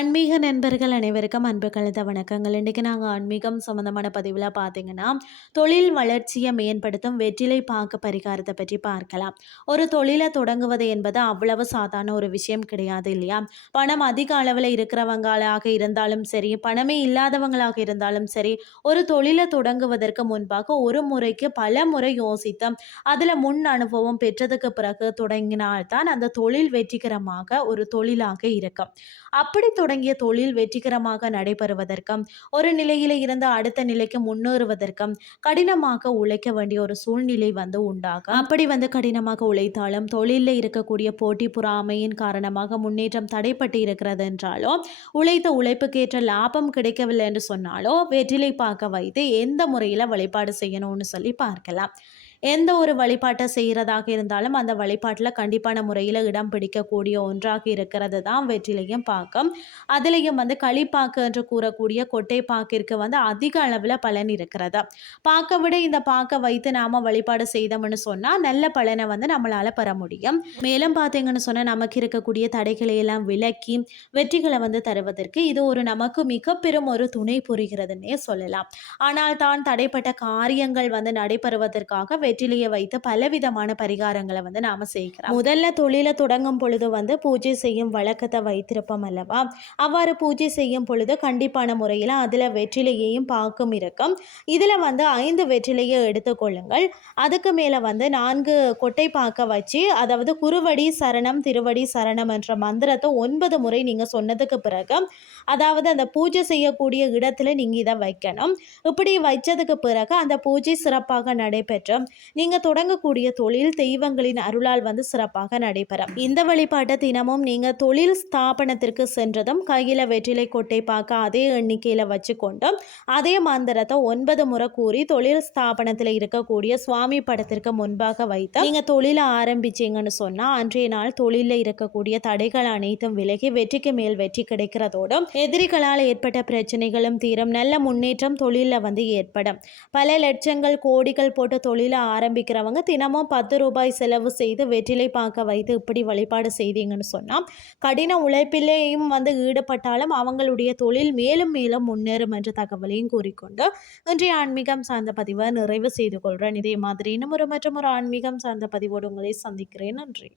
ஆன்மீக நண்பர்கள் அனைவருக்கும் அன்பு கலந்த வணக்கங்கள். இன்றைக்கி நாங்கள் ஆன்மீகம் சம்மந்தமான பதிவில் பார்த்தீங்கன்னா தொழில் வளர்ச்சியை மேம்படுத்தும் வெற்றிலை பாக்கு பரிகாரத்தை பற்றி பார்க்கலாம். ஒரு தொழிலை தொடங்குவது என்பது அவ்வளவு சாதாரண ஒரு விஷயம் கிடையாது இல்லையா? பணம் அதிக அளவில் இருக்கிறவங்களாக இருந்தாலும் சரி பணமே இல்லாதவங்களாக இருந்தாலும் சரி ஒரு தொழிலை தொடங்குவதற்கு முன்பாக ஒரு முறைக்கு பல முறை யோசித்து அதில் முன் அனுபவம் பெற்றதுக்கு பிறகு தொடங்கினால்தான் அந்த தொழில் வெற்றிகரமாக ஒரு தொழிலாக இருக்கும். அப்படி தொடங்கிய தொழில் வெற்றிகரமாக நடைபெறுவதற்கும் ஒரு நிலையில இருந்து அடுத்த நிலைக்கு முன்னேறுவதற்கும் கடினமாக உழைக்க வேண்டிய ஒரு சூழ்நிலை வந்து உண்டாகும். அப்படி வந்து கடினமாக உழைத்தாலும் தொழிலில் இருக்கக்கூடிய போட்டி புறாமையின் காரணமாக முன்னேற்றம் தடைப்பட்டு இருக்கிறது என்றாலும் உழைத்த உழைப்புக்கேற்ற லாபம் கிடைக்கவில்லை என்று சொன்னாலோ வெற்றிலை பார்க்க வைத்து எந்த முறையில் வழிபாடு செய்யணும்னு சொல்லி பார்க்கலாம். எந்த ஒரு வழிபாட்டை செய்கிறதாக இருந்தாலும் அந்த வழிபாட்டில் கண்டிப்பான முறையில் இடம் பிடிக்கக்கூடிய ஒன்றாக இருக்கிறது தான் வெற்றிலையும் பாக்கம். அதுலேயும் வந்து களிப்பாக்கு என்று கூறக்கூடிய கொட்டை பாக்கிற்கு வந்து அதிக அளவில் பலன் இருக்கிறது. பாக்க விட இந்த பாக்கை வைத்து நாம் வழிபாடு செய்தோம்னு சொன்னால் நல்ல பலனை வந்து நம்மளால் பெற முடியும். மேலும் பார்த்தீங்கன்னு சொன்னால் நமக்கு இருக்கக்கூடிய தடைகளை எல்லாம் விலக்கி வெற்றிகளை வந்து தருவதற்கு இது ஒரு நமக்கு மிக பெரும் ஒரு துணை புரிகிறதுன்னே சொல்லலாம். ஆனால் தான் தடைப்பட்ட காரியங்கள் வந்து நடைபெறுவதற்காக வெற்றிலையை வைத்து பலவிதமான பரிகாரங்களை வந்து நாம செய்கிறோம். முதல்ல தொழிலை தொடங்கும் பொழுது வந்து பூஜை செய்யும் வழக்கத்தை வைத்திருப்போம் அல்லவா? அவ்வாறு பூஜை செய்யும் பொழுது கண்டிப்பான முறையில் அதில் வெற்றிலையையும் பார்க்கும் இருக்கும் இதில் வந்து ஐந்து வெற்றிலையை எடுத்துக்கொள்ளுங்கள் அதுக்கு மேலே வந்து நான்கு கொட்டை பார்க்க வச்சு அதாவது குருவடி சரணம் திருவடி சரணம் என்ற மந்திரத்தை ஒன்பது முறை நீங்கள் சொன்னதுக்கு பிறகு அதாவது அந்த பூஜை செய்யக்கூடிய இடத்துல நீங்கள் இதை வைக்கணும். இப்படி வச்சதுக்கு பிறகு அந்த பூஜை சிறப்பாக நடைபெற்றும் நீங்கள் தொடங்கக்கூடிய தொழில் தெய்வங்களின் அருளால் வந்து சிறப்பாக நடைபெறும். இந்த வழிபாட்டை தினமும் நீங்கள் தொழில் ஸ்தாபனத்திற்கு சென்றதும் கையில் வெற்றிலை கொட்டை பார்க்க அதே எண்ணிக்கையில் வச்சுக்கொண்டும் அதே மந்திரத்தை ஒன்பது முறை கூறி தொழில் ஸ்தாபனத்தில் இருக்கக்கூடிய சுவாமி படத்திற்கு முன்பாக வைத்து நீங்கள் தொழிலை ஆரம்பிச்சீங்கன்னு சொன்னால் அன்றைய நாள் தொழிலில் இருக்கக்கூடிய தடைகள் அனைத்தும் விலகி வெற்றிக்கு மேல் வெற்றி கிடைக்கிறதோடும் எதிரிகளால் ஏற்பட்ட பிரச்சனைகளும் தீரும் நல்ல முன்னேற்றம் தொழிலில் வந்து ஏற்படும். பல லட்சங்கள் கோடிகள் போட்டு தொழிலை ஆரம்பிக்கிறவங்க தினமும் பத்து ரூபாய் செலவு செய்து வெற்றிலை பார்க்க வைத்து இப்படி வழிபாடு செய்தீங்கன்னு சொன்னால் கடின உழைப்பிலேயும் வந்து ஈடுபட்டாலும் அவங்களுடைய தொழில் மேலும் மேலும் முன்னேறும் என்ற தகவலையும் கூறிக்கொண்டு இன்றைய ஆன்மீகம் சார்ந்த பதிவை நிறைவு செய்து கொள்கிறேன் இதே மாதிரி இன்னும் ஒரு மற்றும் ஒரு ஆன்மீகம் சார்ந்த பதிவோடு உங்களை சந்திக்கிறேன். நன்றி.